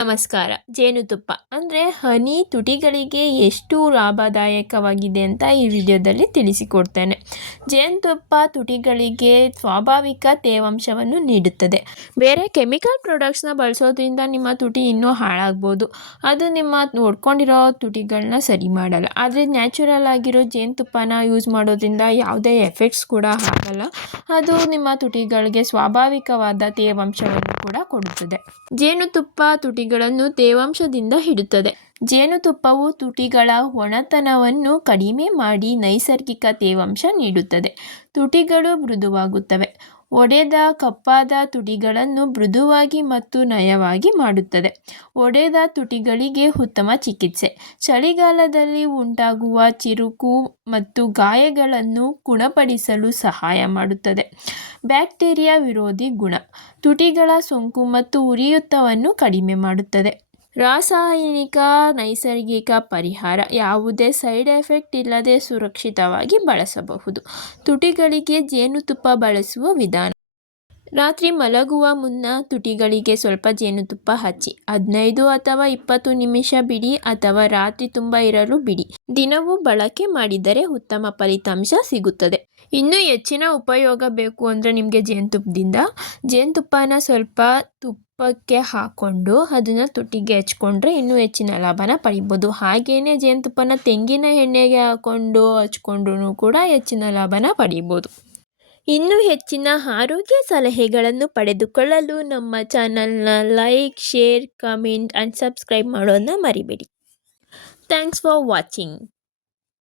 ನಮಸ್ಕಾರ. ಜೇನುತುಪ್ಪ ಅಂದರೆ ಹನಿ ತುಟಿಗಳಿಗೆ ಎಷ್ಟು ಲಾಭದಾಯಕವಾಗಿದೆ ಅಂತ ಈ ವಿಡಿಯೋದಲ್ಲಿ ತಿಳಿಸಿಕೊಡ್ತೇನೆ. ಜೇನುತುಪ್ಪ ತುಟಿಗಳಿಗೆ ಸ್ವಾಭಾವಿಕ ತೇವಾಂಶವನ್ನು ನೀಡುತ್ತದೆ. ಬೇರೆ ಕೆಮಿಕಲ್ ಪ್ರಾಡಕ್ಟ್ಸ್ನ ಬಳಸೋದ್ರಿಂದ ನಿಮ್ಮ ತುಟಿ ಇನ್ನೂ ಹಾಳಾಗ್ಬೋದು. ಅದು ನಿಮ್ಮ ಒಡ್ಕೊಂಡಿರೋ ತುಟಿಗಳನ್ನ ಸರಿ ಮಾಡಲ್ಲ. ಆದರೆ ನ್ಯಾಚುರಲ್ ಆಗಿರೋ ಜೇನುತುಪ್ಪನ ಯೂಸ್ ಮಾಡೋದ್ರಿಂದ ಯಾವುದೇ ಎಫೆಕ್ಟ್ಸ್ ಕೂಡ ಆಗಲ್ಲ. ಅದು ನಿಮ್ಮ ತುಟಿಗಳಿಗೆ ಸ್ವಾಭಾವಿಕವಾದ ತೇವಾಂಶವನ್ನು ಕೂಡ ಕೊಡುತ್ತದೆ. ಜೇನುತುಪ್ಪ ತುಟಿಗಳನ್ನು ತೇವಾಂಶದಿಂದ ಇಡುತ್ತದೆ. ಜೇನುತುಪ್ಪವು ತುಟಿಗಳ ಒಣತನವನ್ನು ಕಡಿಮೆ ಮಾಡಿ ನೈಸರ್ಗಿಕ ತೇವಾಂಶ ನೀಡುತ್ತದೆ. ತುಟಿಗಳು ಮೃದುವಾಗುತ್ತವೆ. ಒಡೆದ ಕಪ್ಪಾದ ತುಟಿಗಳನ್ನು ಮೃದುವಾಗಿ ಮತ್ತು ನಯವಾಗಿ ಮಾಡುತ್ತದೆ. ಒಡೆದ ತುಟಿಗಳಿಗೆ ಉತ್ತಮ ಚಿಕಿತ್ಸೆ. ಚಳಿಗಾಲದಲ್ಲಿ ಉಂಟಾಗುವ ಚಿರುಕು ಮತ್ತು ಗಾಯಗಳನ್ನು ಗುಣಪಡಿಸಲು ಸಹಾಯ ಮಾಡುತ್ತದೆ. ಬ್ಯಾಕ್ಟೀರಿಯಾ ವಿರೋಧಿ ಗುಣ. ತುಟಿಗಳ ಸೋಂಕು ಮತ್ತು ಉರಿಯೂತವನ್ನು ಕಡಿಮೆ ಮಾಡುತ್ತದೆ. ರಾಸಾಯನಿಕ ನೈಸರ್ಗಿಕ ಪರಿಹಾರ. ಯಾವುದೇ ಸೈಡ್ ಎಫೆಕ್ಟ್ ಇಲ್ಲದೆ ಸುರಕ್ಷಿತವಾಗಿ ಬಳಸಬಹುದು. ತುಟಿಗಳಿಗೆ ಜೇನುತುಪ್ಪ ಬಳಸುವ ವಿಧಾನ. ರಾತ್ರಿ ಮಲಗುವ ಮುನ್ನ ತುಟಿಗಳಿಗೆ ಸ್ವಲ್ಪ ಜೇನುತುಪ್ಪ ಹಚ್ಚಿ 15 ಅಥವಾ 20 ನಿಮಿಷ ಬಿಡಿ ಅಥವಾ ರಾತ್ರಿ ತುಂಬ ಇರಲು ಬಿಡಿ. ದಿನವೂ ಬಳಕೆ ಮಾಡಿದರೆ ಉತ್ತಮ ಫಲಿತಾಂಶ ಸಿಗುತ್ತದೆ. ಇನ್ನೂ ಹೆಚ್ಚಿನ ಉಪಯೋಗ ಬೇಕು ಅಂದರೆ ನಿಮಗೆ ಜೇನುತುಪ್ಪನ ಸ್ವಲ್ಪ ತುಪ್ಪಕ್ಕೆ ಹಾಕ್ಕೊಂಡು ಅದನ್ನು ತುಟಿಗೆ ಹಚ್ಕೊಂಡ್ರೆ ಇನ್ನೂ ಹೆಚ್ಚಿನ ಲಾಭನ ಪಡಿಬೋದು. ಹಾಗೆಯೇ ಜೇನುತುಪ್ಪನ ತೆಂಗಿನ ಎಣ್ಣೆಗೆ ಹಾಕ್ಕೊಂಡು ಹಚ್ಕೊಂಡ್ರೂ ಕೂಡ ಹೆಚ್ಚಿನ ಲಾಭನ ಪಡಿಬೋದು. ಇನ್ನೂ ಹೆಚ್ಚಿನ ಆರೋಗ್ಯ ಸಲಹೆಗಳನ್ನು ಪಡೆದುಕೊಳ್ಳಲು ನಮ್ಮ ಚಾನಲ್ನ like, share, comment and subscribe ಮಾಡೋದನ್ನ ಮರಿಬೇಡಿ. Thanks for watching.